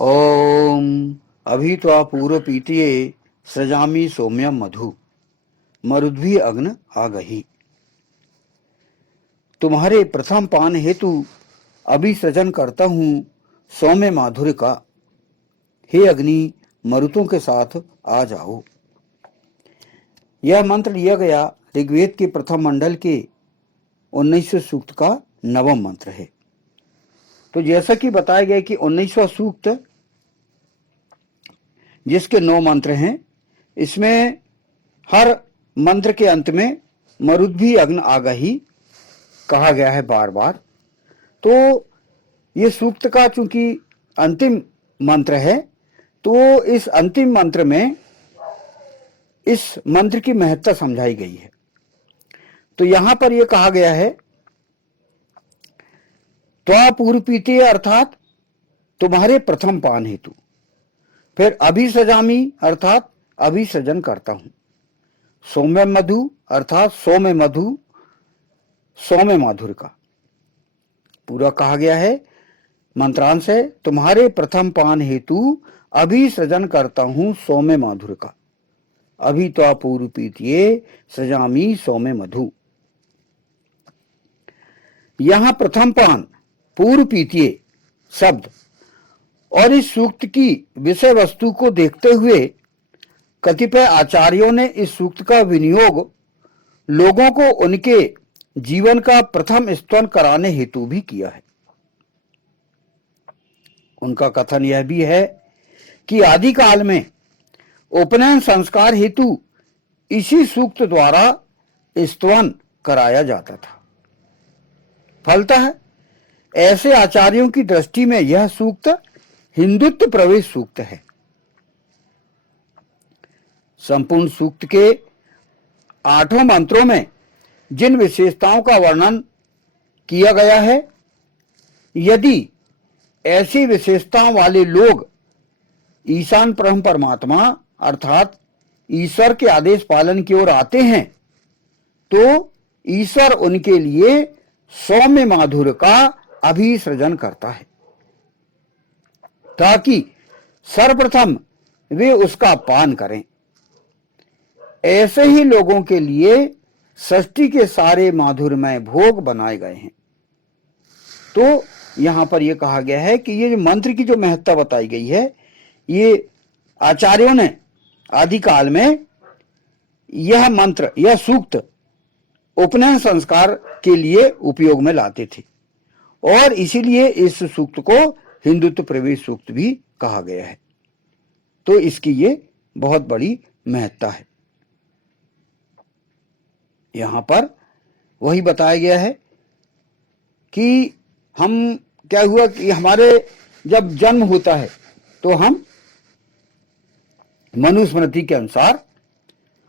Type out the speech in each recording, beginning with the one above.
ओम अभी त्वा पूर्व पीतिये सृजामि सौम्यम मधु मरुद्भि अग्न आगहि। तुम्हारे प्रथम पान हेतु अभी सृजन करता हूँ सौम्य माधुर्य का। हे अग्नि, मरुतों के साथ आ जाओ। यह मंत्र लिया गया ऋग्वेद के प्रथम मंडल के 19वें सूक्त का 9वां मंत्र है। तो जैसा कि बताया गया कि 19वां सूक्त जिसके 9 मंत्र हैं, इसमें हर मंत्र के अंत में मरुद्भि अग्न आगहि कहा गया है बार बार। तो ये सूक्त का चूंकि अंतिम मंत्र है, तो इस अंतिम मंत्र में इस मंत्र की महत्ता समझाई गई है। तो यहां पर यह कहा गया है त्वा पूर्व पीते अर्थात तुम्हारे प्रथम पान हेतु, फिर अभिसजामी अर्थात अभिसर्जन करता हूं, सौम्य मधु अर्थात सौम्य मधु सौम्य माधुर्य का। पूरा कहा गया है मंत्रांश है तुम्हारे प्रथम पान हेतु अभिसृजन करता हूं सौम्य माधुर्य का। अभी त्वा पूर्व पीतिये सृजामि सौम्य मधु। यहां प्रथम पान, पूर्व पीतिये शब्द और इस सूक्त की विषय वस्तु को देखते हुए कतिपय आचार्यों ने इस सूक्त का विनियोग लोगों को उनके जीवन का प्रथम स्तवन कराने हेतु भी किया है। उनका कथन यह भी है कि आदिकाल में उपनयन संस्कार हेतु इसी सूक्त द्वारा स्तवन कराया जाता था। फलतः ऐसे आचार्यों की दृष्टि में यह सूक्त हिंदुत्व प्रवेश सूक्त है। संपूर्ण सूक्त के 8 मंत्रों में जिन विशेषताओं का वर्णन किया गया है, यदि ऐसी विशेषताओं वाले लोग ईशान ब्रह्म परमात्मा अर्थात ईश्वर के आदेश पालन की ओर आते हैं, तो ईश्वर उनके लिए सौम्य माधुर्य का अभिसृजन करता है ताकि सर्वप्रथम वे उसका पान करें। ऐसे ही लोगों के लिए सृष्टि के सारे माधुर्यमय भोग बनाए गए हैं। तो यहां पर यह कहा गया है कि ये जो मंत्र की जो महत्ता बताई गई है, ये आचार्यों ने आदिकाल में यह मंत्र, यह सूक्त उपनयन संस्कार के लिए उपयोग में लाते थे और इसीलिए इस सूक्त को हिंदुत्व प्रवेश सूक्त भी कहा गया है। तो इसकी ये बहुत बड़ी महत्ता है। यहां पर वही बताया गया है कि हम क्या हुआ कि हमारे जब जन्म होता है तो हम मनुस्मृति के अनुसार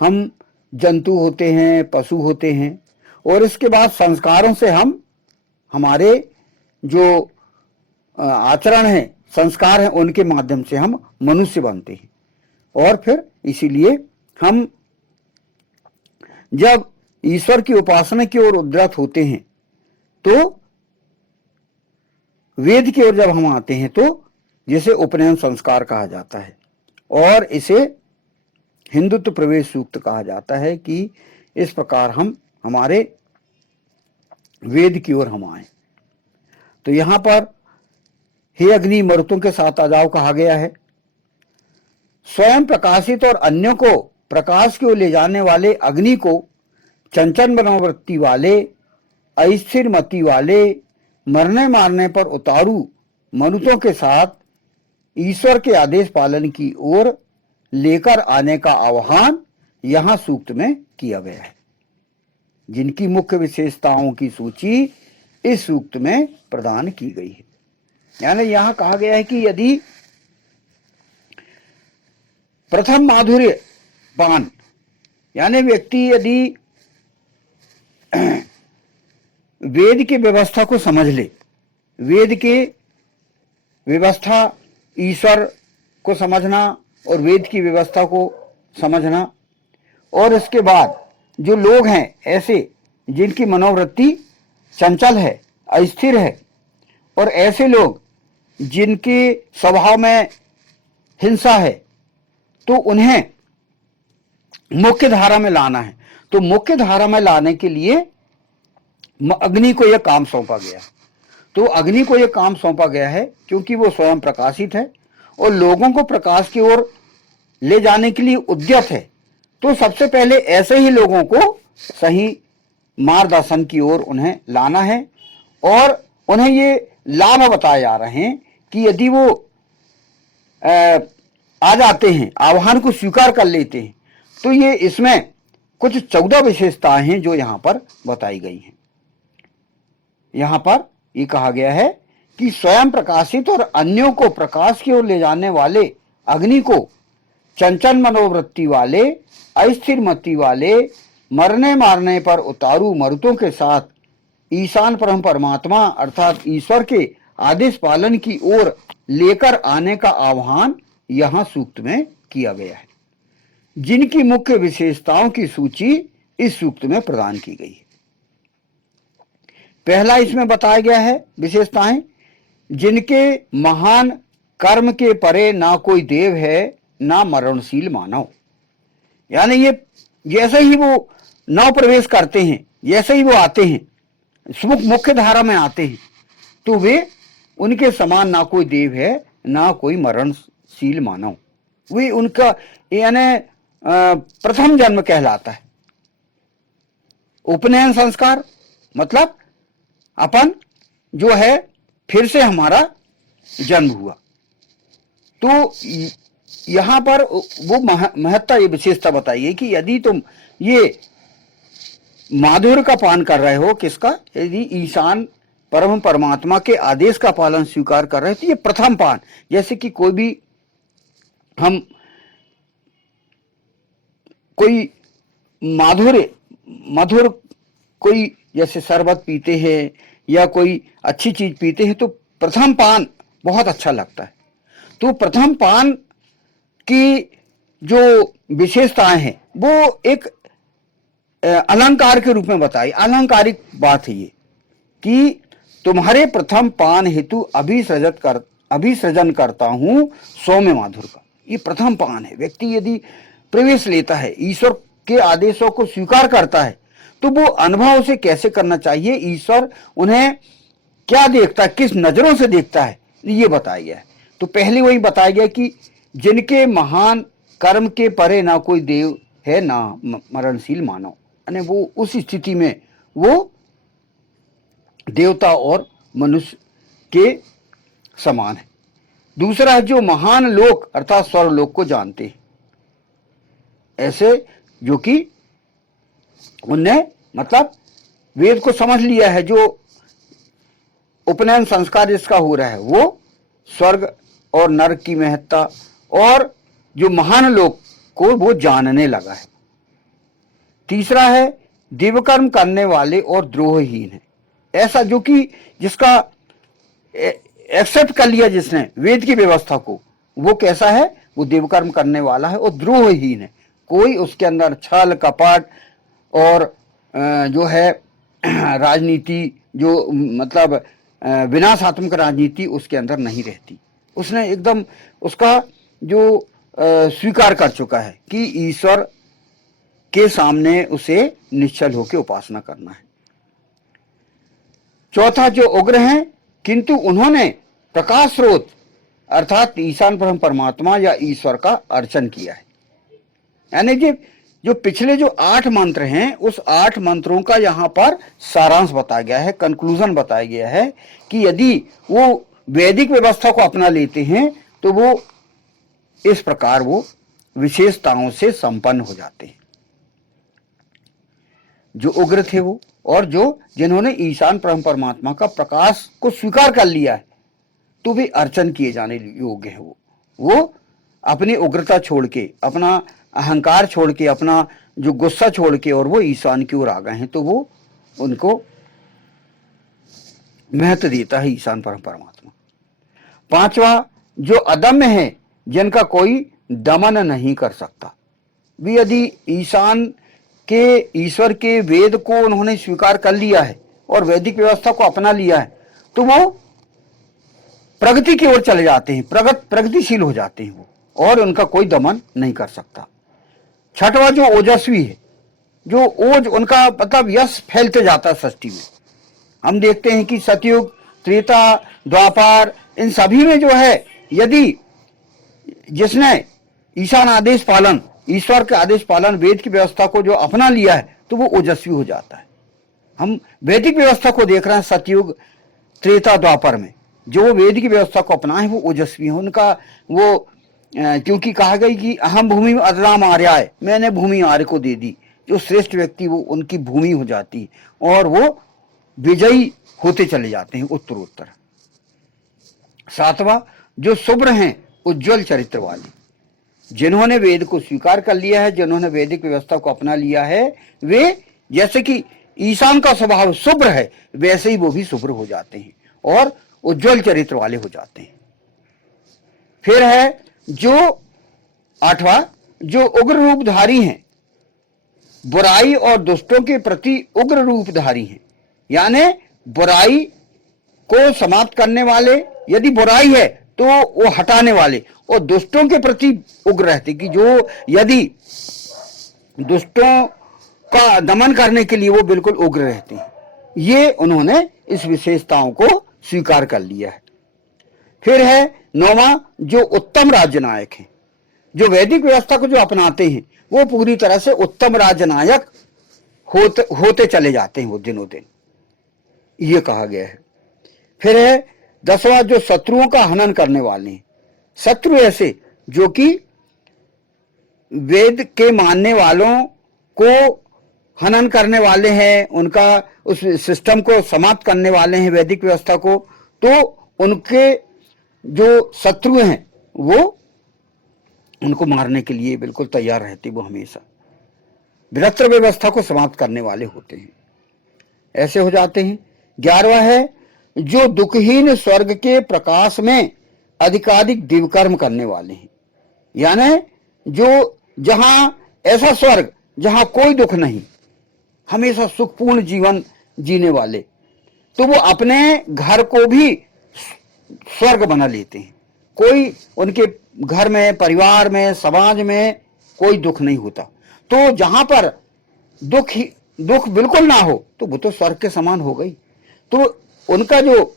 हम जंतु होते हैं, पशु होते हैं, और इसके बाद संस्कारों से हम हमारे जो आचरण है, संस्कार है, उनके माध्यम से हम मनुष्य बनते हैं। और फिर इसीलिए हम जब ईश्वर की उपासना की ओर उद्यत होते हैं तो वेद की ओर जब हम आते हैं तो जिसे उपनयन संस्कार कहा जाता है और इसे हिंदुत्व प्रवेश सूक्त कहा जाता है कि इस प्रकार हम हमारे वेद की ओर हम आए। तो यहां पर हे अग्नि, मरुतों के साथ आ जाओ कहा गया है। स्वयं प्रकाशित और अन्यों को प्रकाश की ओर ले जाने वाले अग्नि को चंचल मनोवृत्ति वाले, अस्थिर मति वाले, मरने मारने पर उतारू मनुष्यों के साथ ईश्वर के आदेश पालन की ओर लेकर आने का आह्वान यहां सूक्त में किया गया है, जिनकी मुख्य विशेषताओं की सूची इस सूक्त में प्रदान की गई है। यानी यहां कहा गया है कि यदि प्रथम माधुर्य पान, यानी व्यक्ति यदि वेद की व्यवस्था को समझ ले, वेद के व्यवस्था, ईश्वर को समझना और वेद की व्यवस्था को समझना, और इसके बाद जो लोग हैं ऐसे जिनकी मनोवृत्ति चंचल है, अस्थिर है, और ऐसे लोग जिनके स्वभाव में हिंसा है, तो उन्हें मुख्य धारा में लाना है। तो मुख्य धारा में लाने के लिए अग्नि को यह काम सौंपा गया है। तो अग्नि को यह काम सौंपा गया है क्योंकि वो स्वयं प्रकाशित है और लोगों को प्रकाश की ओर ले जाने के लिए उद्यत है। तो सबसे पहले ऐसे ही लोगों को सही मार्गदर्शन की ओर उन्हें लाना है और उन्हें ये लाभ बताए जा रहे हैं कि यदि वो आ जाते हैं, आह्वान को स्वीकार कर लेते हैं, तो ये इसमें कुछ 14 विशेषताएं हैं जो यहां पर बताई गई हैं। यहां पर ये कहा गया है कि स्वयं प्रकाशित और अन्यों को प्रकाश की ओर ले जाने वाले अग्नि को चंचल मनोवृत्ति वाले, अस्थिर मति वाले, मरने मारने पर उतारू मरुतों के साथ ईशान परम परमात्मा अर्थात ईश्वर के आदेश पालन की ओर लेकर आने का आह्वान यहां सूक्त में किया गया है, जिनकी मुख्य विशेषताओं की सूची इस सूक्त में प्रदान की गई है। पहला इसमें बताया गया है विशेषताएं, जिनके महान कर्म के परे ना कोई देव है ना मरणशील मानव। यानी ये जैसे ही वो नव प्रवेश करते हैं, जैसे ही वो आते हैं, मुख्य धारा में आते हैं, तो वे उनके समान ना कोई देव है ना कोई मरणशील मानव। वे उनका यानी प्रथम जन्म कहलाता है। उपनयन संस्कार मतलब अपन जो है फिर से हमारा जन्म हुआ। तो यहां पर वो महत्ता, ये विशेषता बताइए कि यदि तुम ये माधुर्य का पान कर रहे हो, किसका? यदि ईशान परम परमात्मा के आदेश का पालन स्वीकार कर रहे हो, तो ये प्रथम पान, जैसे कि कोई भी हम कोई मधुर कोई जैसे शरबत पीते हैं या कोई अच्छी चीज पीते हैं, तो प्रथम पान बहुत अच्छा लगता है। तो प्रथम पान की जो विशेषताएं हैं वो एक अलंकार के रूप में बताई, अलंकारिक बात है ये कि तुम्हारे प्रथम पान हेतु अभिसृजन करता हूं सौम्य माधुर का। ये प्रथम पान है। व्यक्ति यदि प्रवेश लेता है, ईश्वर के आदेशों को स्वीकार करता है, तो वो अनुभव उसे कैसे करना चाहिए, ईश्वर उन्हें क्या देखता है, किस नजरों से देखता है, ये बताया गया है। तो पहले वही बताया गया कि जिनके महान कर्म के परे ना कोई देव है ना मरणशील मानव, यानी वो उस स्थिति में वो देवता और मनुष्य के समान है। दूसरा है जो महान लोक अर्थात स्वर्गलोक को जानते हैं, ऐसे जो कि उनने मतलब वेद को समझ लिया है, जो उपनयन संस्कार जिसका हो रहा है वो स्वर्ग और नरक की महत्ता और जो महान लोक को वो जानने लगा है। तीसरा है दिव्यकर्म करने वाले और द्रोहहीन है, ऐसा जो कि जिसका एक्सेप्ट कर लिया जिसने वेद की व्यवस्था को, वो कैसा है, वो दिव्यकर्म करने वाला है और द्रोहहीन है। कोई उसके अंदर छल कपट और जो है राजनीति, जो मतलब विनाशात्मक राजनीति उसके अंदर नहीं रहती। उसने एकदम उसका जो स्वीकार कर चुका है कि ईश्वर के सामने उसे निश्चल होकर उपासना करना है। चौथा जो उग्र हैं किंतु उन्होंने प्रकाश स्रोत अर्थात ईशान परम परमात्मा या ईश्वर का अर्चन किया है। यानी कि जो पिछले जो 8 मंत्र हैं उस 8 मंत्रों का यहां पर सारांश बताया गया है, कंक्लूजन बताया गया है कि यदि वो वैदिक व्यवस्था को अपना लेते हैं तो वो इस प्रकार वो विशेषताओं से संपन्न हो जाते हैं। जो उग्र थे वो, और जो जिन्होंने ईशान परम परमात्मा का प्रकाश को स्वीकार कर लिया है, तो वे अर्चन किए जाने योग्य है। वो अपनी उग्रता छोड़ के, अपना अहंकार छोड़ के, अपना जो गुस्सा छोड़ के और वो ईशान की ओर आ गए हैं, तो वो उनको महत्व देता है ईशान परम परमात्मा। पांचवा जो अदम्य है जिनका कोई दमन नहीं कर सकता। भी यदि ईशान के ईश्वर के वेद को उन्होंने स्वीकार कर लिया है और वैदिक व्यवस्था को अपना लिया है, तो वो प्रगति की ओर चले जाते हैं, प्रगतिशील हो जाते हैं वो, और उनका कोई दमन नहीं कर सकता। छठवां जो ओजस्वी है, जो ओज उनका मतलब यश फैलते जाता है सृष्टि में। हम देखते हैं कि सतयुग, त्रेता, द्वापर, इन सभी में जो है, यदि जिसने ईशान आदेश पालन, ईश्वर के आदेश पालन, वेद की व्यवस्था को जो अपना लिया है, तो वो ओजस्वी हो जाता है। हम वैदिक व्यवस्था को देख रहे हैं सतयुग, त्रेता, द्वापर में जो वेद की व्यवस्था को अपनाए वो ओजस्वी है। उनका वो क्योंकि कहा गई कि अहम भूमि अदराम आर्याय, मैंने भूमि आर्य को दे दी। जो श्रेष्ठ व्यक्ति वो उनकी भूमि हो जाती है और वो विजयी होते चले जाते हैं उत्तरोत्तर। सातवां जो शुभ्र हैं, उज्जवल चरित्र वाले, जिन्होंने वेद को स्वीकार कर लिया है, जिन्होंने वैदिक व्यवस्था को अपना लिया है, वे जैसे कि ईशान का स्वभाव शुभ्र है, वैसे ही वो भी शुभ्र हो जाते हैं और उज्जवल चरित्र वाले हो जाते हैं। फिर है जो आठवां, जो उग्र रूपधारी हैं, बुराई और दुष्टों के प्रति उग्र रूपधारी हैं, यानी बुराई को समाप्त करने वाले, यदि बुराई है तो वो हटाने वाले, और दुष्टों के प्रति उग्र रहते कि जो यदि दुष्टों का दमन करने के लिए वो बिल्कुल उग्र रहते हैं। ये उन्होंने इस विशेषताओं को स्वीकार कर लिया है। फिर है नौवां, जो उत्तम राज्य नायक हैं, जो वैदिक व्यवस्था को जो अपनाते हैं वो पूरी तरह से उत्तम राज्य नायक होते चले जाते हैं वो दिनों दिन, ये कहा गया है। फिर है दसवां, जो शत्रुओं का हनन करने वाले हैं। शत्रु ऐसे जो कि वेद के मानने वालों को हनन करने वाले हैं, उनका उस सिस्टम को समाप्त करने वाले हैं, वैदिक व्यवस्था को, तो उनके जो शत्रु हैं वो उनको मारने के लिए बिल्कुल तैयार रहते, वो हमेशा वृत्र व्यवस्था को समाप्त करने वाले होते हैं, ऐसे हो जाते हैं। 11वां है जो दुखहीन स्वर्ग के प्रकाश में अधिकाधिक दिव्यकर्म करने वाले हैं, यानी जो जहां ऐसा स्वर्ग जहां कोई दुख नहीं, हमेशा सुखपूर्ण जीवन जीने वाले, तो वो अपने घर को भी स्वर्ग बना लेते हैं। कोई उनके घर में, परिवार में, समाज में कोई दुख नहीं होता। तो जहां पर दुख बिल्कुल ना हो तो वो तो स्वर्ग के समान हो गई। तो उनका जो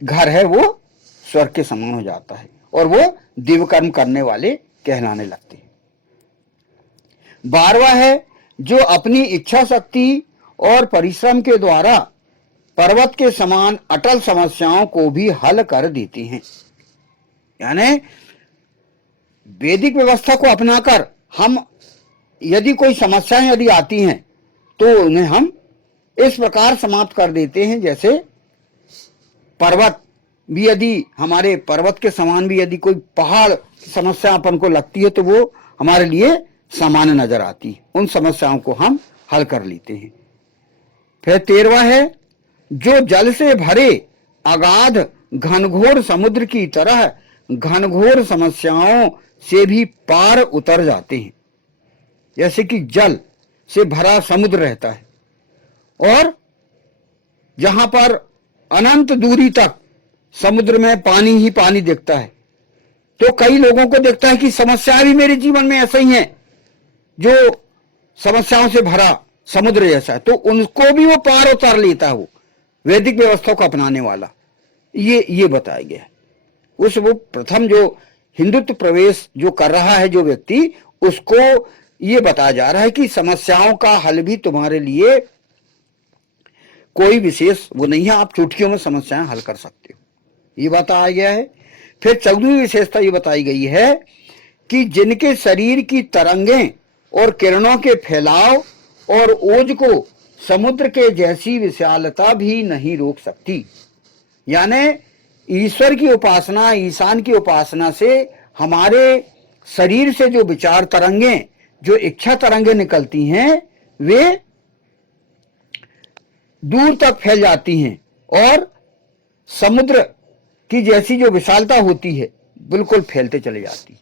घर है वो स्वर्ग के समान हो जाता है और वो दिव्य कर्म करने वाले कहलाने लगते हैं। 12वां है जो अपनी इच्छा शक्ति और परिश्रम के द्वारा पर्वत के समान अटल समस्याओं को भी हल कर देती हैं। यानी वैदिक व्यवस्था को अपनाकर हम यदि कोई समस्याएं यदि आती हैं तो उन्हें हम इस प्रकार समाप्त कर देते हैं, जैसे पर्वत भी, यदि हमारे पर्वत के समान भी यदि कोई पहाड़ समस्या अपन को लगती है तो वो हमारे लिए सामान्य नजर आती है, उन समस्याओं को हम हल कर लेते हैं। फिर 13वां है जो जल से भरे अगाध घनघोर समुद्र की तरह घनघोर समस्याओं से भी पार उतर जाते हैं। जैसे कि जल से भरा समुद्र रहता है और जहां पर अनंत दूरी तक समुद्र में पानी ही पानी दिखता है, तो कई लोगों को दिखता है कि समस्याएं भी मेरे जीवन में ऐसे ही हैं जो समस्याओं से भरा समुद्र जैसा है, तो उनको भी वो पार उतार लेता है, वो वैदिक व्यवस्था को अपनाने वाला। ये बताया गया है। उस वो प्रथम जो हिंदुत्व प्रवेश जो कर रहा है जो व्यक्ति, उसको ये बताया जा रहा है कि समस्याओं का हल भी तुम्हारे लिए कोई विशेष वो नहीं है, आप चुटकियों में समस्याएं हल कर सकते हो, ये बताया गया है। फिर 14वीं विशेषता ये बताई गई है कि जिनके शरीर की तरंगें और किरणों के फैलाव और ओज को समुद्र के जैसी विशालता भी नहीं रोक सकती। यानी ईश्वर की उपासना, ईशान की उपासना से हमारे शरीर से जो विचार तरंगें, जो इच्छा तरंगें निकलती हैं, वे दूर तक फैल जाती हैं और समुद्र की जैसी जो विशालता होती है बिल्कुल फैलते चले जाती है।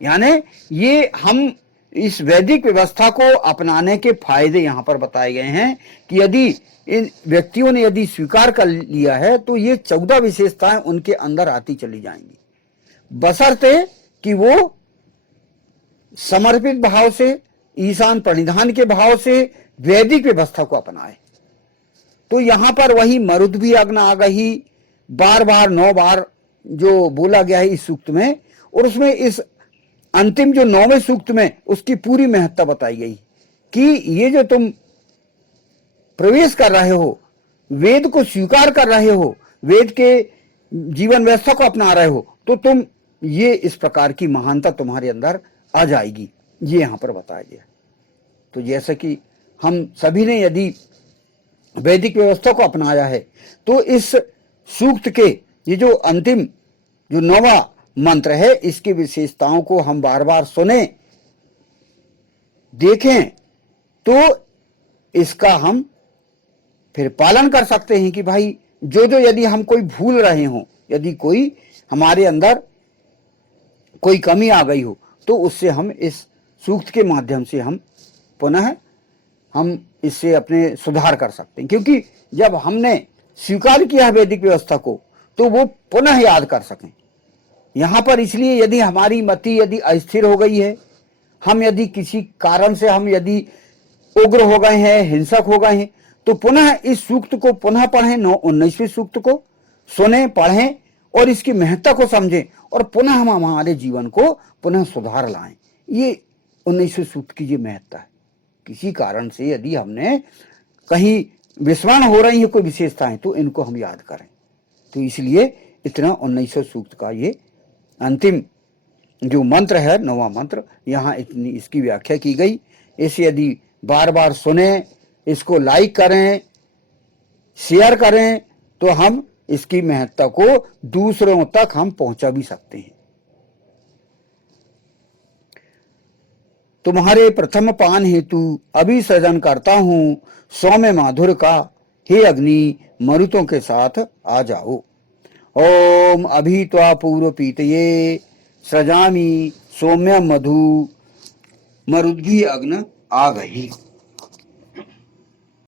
यानी ये हम इस वैदिक व्यवस्था को अपनाने के फायदे यहां पर बताए गए हैं कि यदि इन व्यक्तियों ने यदि स्वीकार कर लिया है तो ये 14 विशेषताएं उनके अंदर आती चली जाएंगी, बशर्ते कि वो समर्पित भाव से, ईशान प्रणिधान के भाव से वैदिक व्यवस्था को अपनाए। तो यहां पर वही मरुद्भी अग्न आ गई, बार बार 9 बार जो बोला गया है इस सूक्त में, और उसमें इस अंतिम जो 9वें सूक्त में उसकी पूरी महत्ता बताई गई कि ये जो तुम प्रवेश कर रहे हो, वेद को स्वीकार कर रहे हो, वेद के जीवन व्यवस्था को अपना रहे हो, तो तुम ये इस प्रकार की महानता तुम्हारे अंदर आ जाएगी, ये यहां पर बताया गया। तो जैसे कि हम सभी ने यदि वैदिक व्यवस्था को अपनाया है तो इस सूक्त के ये जो अंतिम जो 9वां मंत्र है इसकी विशेषताओं को हम बार बार सुने, देखें, तो इसका हम फिर पालन कर सकते हैं कि भाई जो जो यदि हम कोई भूल रहे हो, यदि कोई हमारे अंदर कोई कमी आ गई हो, तो उससे हम इस सूक्त के माध्यम से हम पुनः हम इससे अपने सुधार कर सकते हैं, क्योंकि जब हमने स्वीकार किया है वैदिक व्यवस्था को तो वो पुनः याद कर सकें। यहां पर इसलिए यदि हमारी मति यदि अस्थिर हो गई है, हम यदि किसी कारण से हम यदि उग्र हो गए हैं, हिंसक हो गए हैं, तो पुनः इस सूक्त को पुनः पढ़ें, 19वें सूक्त को सुने, पढ़ें और इसकी महत्ता को समझें और पुनः हम हमारे जीवन को पुनः सुधार लाएं। ये 19वें सूक्त की ये महत्ता है। किसी कारण से यदि हमने कहीं विस्मरण हो रही है कोई विशेषताएं, तो इनको हम याद करें। तो इसलिए इतना 19वें सूक्त का ये अंतिम जो मंत्र है, 9वां मंत्र, यहाँ इतनी इसकी व्याख्या की गई। इसे यदि बार बार सुने, इसको लाइक करें, शेयर करें, तो हम इसकी महत्ता को दूसरों तक हम पहुंचा भी सकते हैं। तुम्हारे प्रथम पान हेतु अभिसर्जन करता हूं सौम्य माधुर का, हे अग्नि मरुतों के साथ आ जाओ। ओम अभी त्वा पूर्व पीतये सृजामि सौम्य मधु, मरुद्भी अग्न आ गई।